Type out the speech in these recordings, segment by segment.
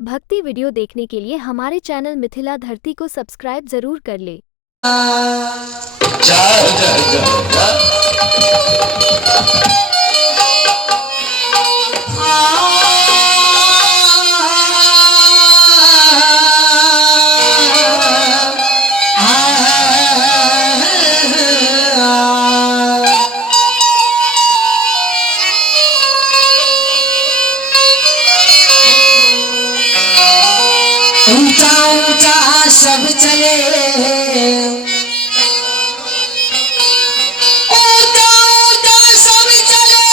भक्ति वीडियो देखने के लिए हमारे चैनल मिथिला धरती को सब्सक्राइब जरूर कर ले। ऊंचा ऊंचा सब चले, ऊंचा ऊंचा सब चले,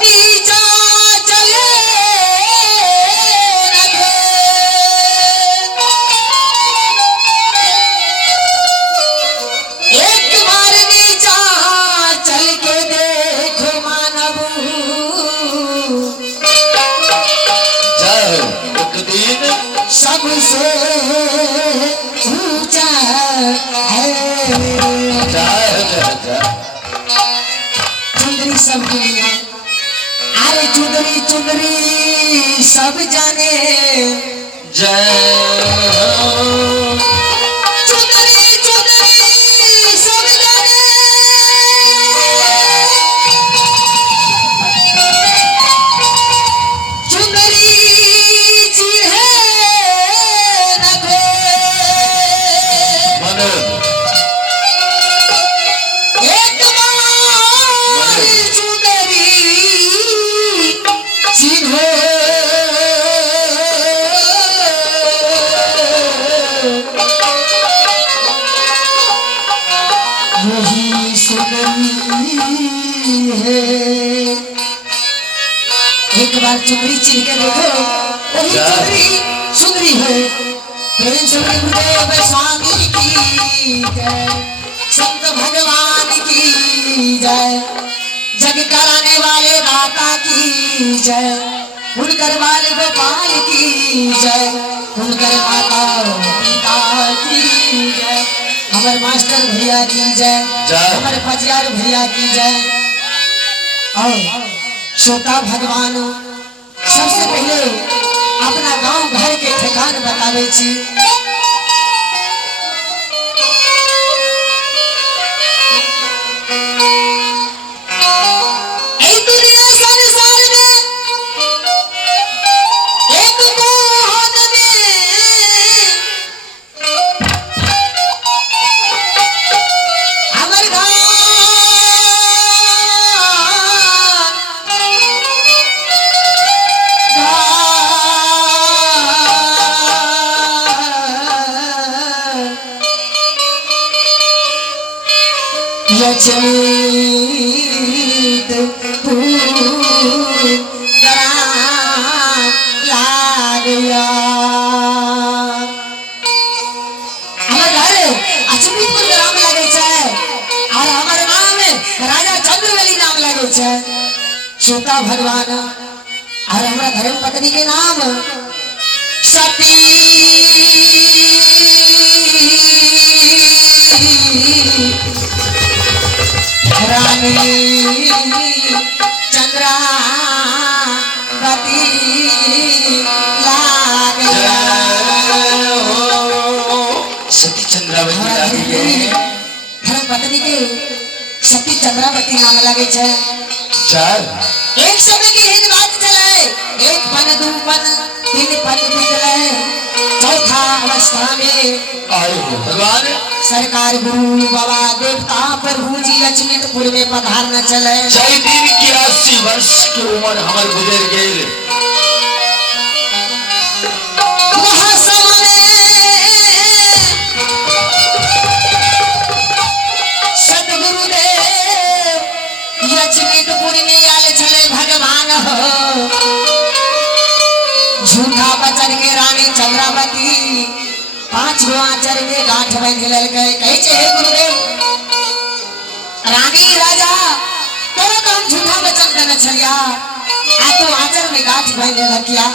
नीचा चले रखे। एक बार नीचा चल के देखो मानव, सबसे ऊंचा है। चुंदरी सब दुनिया, अरे चुंदरी चुंदरी सब जाने, चुंदरी चुंदरी सब जाने। चुंदरी जी है रखे, एक बार चुंदरी चिन्हो, यही सुंदरी है। एक बार चुंदरी चिन्ह के देखो, वही चुंदरी सुंदरी है। प्रेम से गुरुदेव स्वामी की जय, संत भगवान की जय, जग कराने वाले दाता की जय, उनकर वाले गोपाल की जय, उनकर माता पिता की जय, हमारे मास्टर भैया की जय, हमारे फजियार भैया की जय। और श्रोता भगवान सबसे पहले अपना गांव घर के ठिकान बतावे छी। एक दुनिया संसार में, एक कोहन में, हमर गांव यचमीत पूरा लागया। हमारे घर अचमीतपुर ग्राम लगे छे, और हमारे नाम राजा चंद्रवली नाम लगे छे। श्रोता भगवान और हमारा धर्म पत्नी के नाम सती रानी चंद्रावती लागया। सती चंद्रावती लागी है। धर्म पत्नी के सती चंद्रावती नाम लगे छे। एक समय की हिंद बात चले, एक पन दू पन तीन पन बीतले, चौथा अवस्था में आए हो भगवान। सरकार गुरु बाबा देवता प्रभु जी लक्ष्मीपुर में पधारना चले। 81 वर्ष की उम्र हमार गुजर गई। सदगुरुदेव लक्ष्मीपुर में आले चले भगवान हो, झूठा बचन के रानी चंद्रावती 5 गो आंचर में गांठ बांध ललकै। कहे छे हे गुरुदेव, रानी राजा तोरा तो हम झूठा बचन देने छलिया, आ तो आंचर में गांठ बांध लकिया।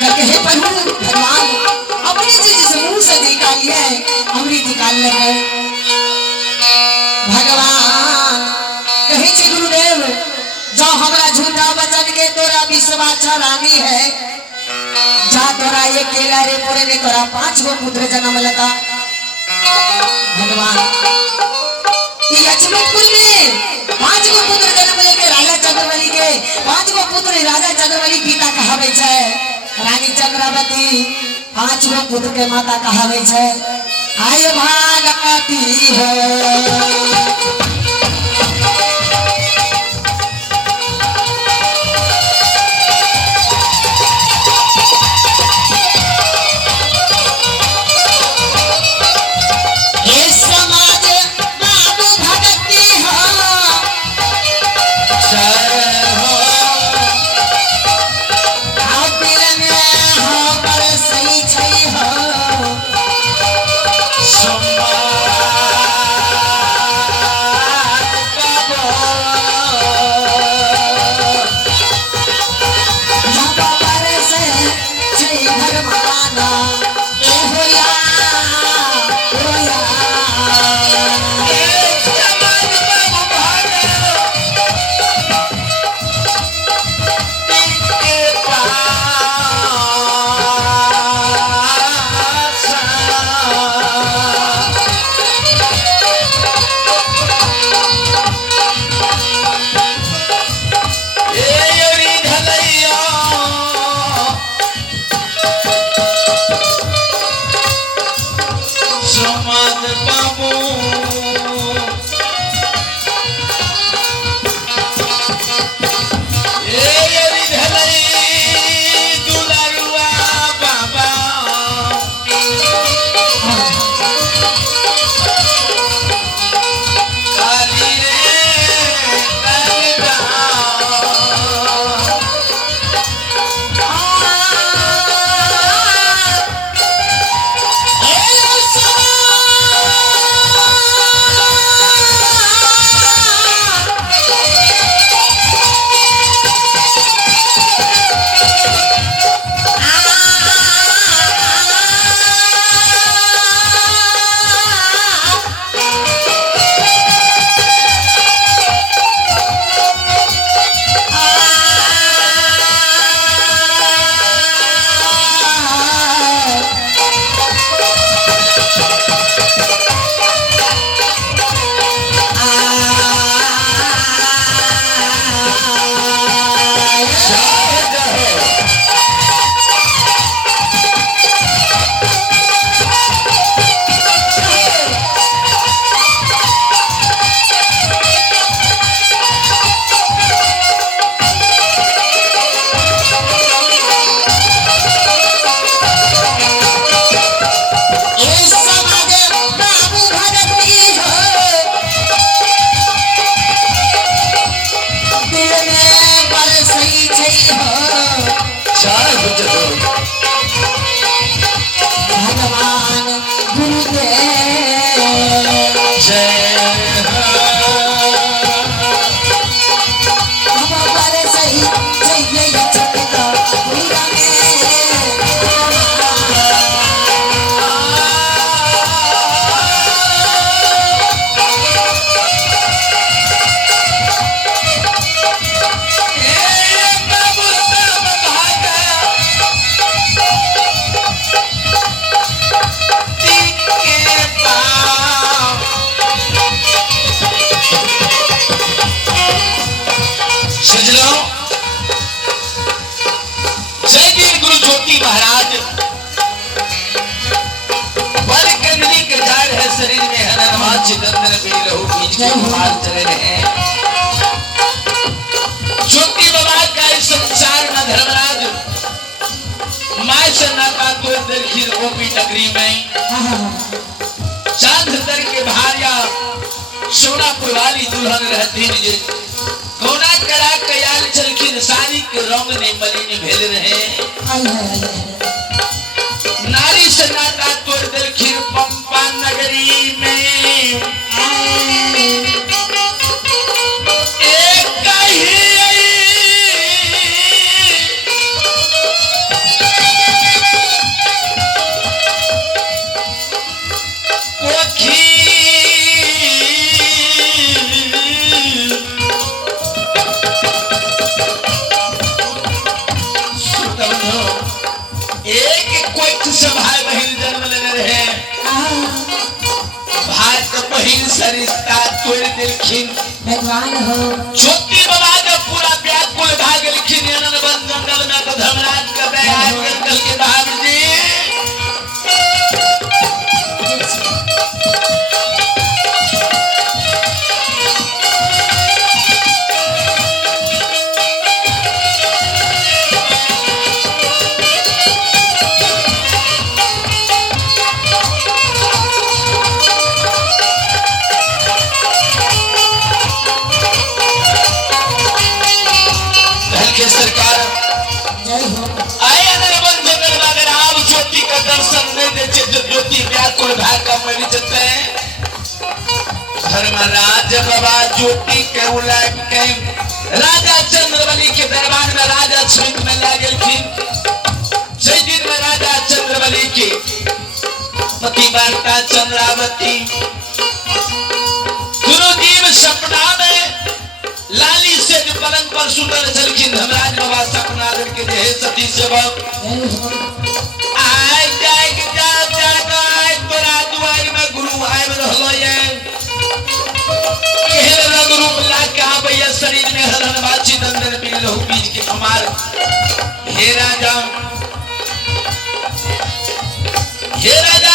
कहते हे प्रभु भगवान, अपनी चीज से मुंह से निकालिए, अमृत निकाल ले। भगवान हमरा झूठा बचन के तोरा विश्वास रानी है जा तोरा ये केला रे पूरे ने तोरा 5 गो पुत्र जन्म लेता भगवान ये अचमतपुर में 5 गो पुत्र जन्म लेके राजा चंद्रवली के 5 गो पुत्र राजा चंद्रवली पिता कहावे छे रानी चंद्रावती 5 गो पुत्र के माता कहावे छे आय भागती है ज्योति बाबा का इस संसार में धर्मराज माय सन्नाटा तो दरखीर गोपी नगरी में चांद दर के भारिया सोनापुर वाली दुल्हन रहती जे कोना करा कयाल चलखिन सारी के रंग ने मलिन भेल रहे नारी सन्नाटा तो दरखीर पंपा नगरी में दिलखिन भगवान हो ज्योति बाबा जब पूरा व्याकुल भाग लिखिन अनन वन जंगल में तो धर्मराज का दया जंगल के बहादुर जी के सरकार जय हो आए अनर वन जंगल में अगर आप ज्योति का दर्शन नहीं देते जो ज्योति व्याकुल भाग का मर जाते हैं धर्मराज बाबा ज्योति के उलाय के राजा चंद्रबली के दरबार में राजा छुट में लागल थी जय दिन में राजा चंद्रबली के पतिव्रता चंद्रावती गुरुदेव सपना में लाली से जो पलंग पर सुंदर चलखिन धर्मराज बाबा सपना देख के जे सती सेवक जय हो आय जाय के जा तोरा दुआरी में गुरु आय रहलो ये केहन रंग रूप लाग के आबैया शरीर में हरन बाची दंदन बिन लहु बीज के हमार हे राजा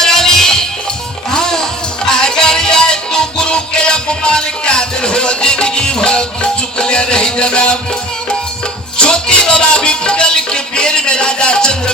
रानी अगर यार तू गुरु के अपमान कादिर हो जिंदगी भर चुकले रही जनाब ज्योति बाबा विपटल के बेर में राजा चंद्र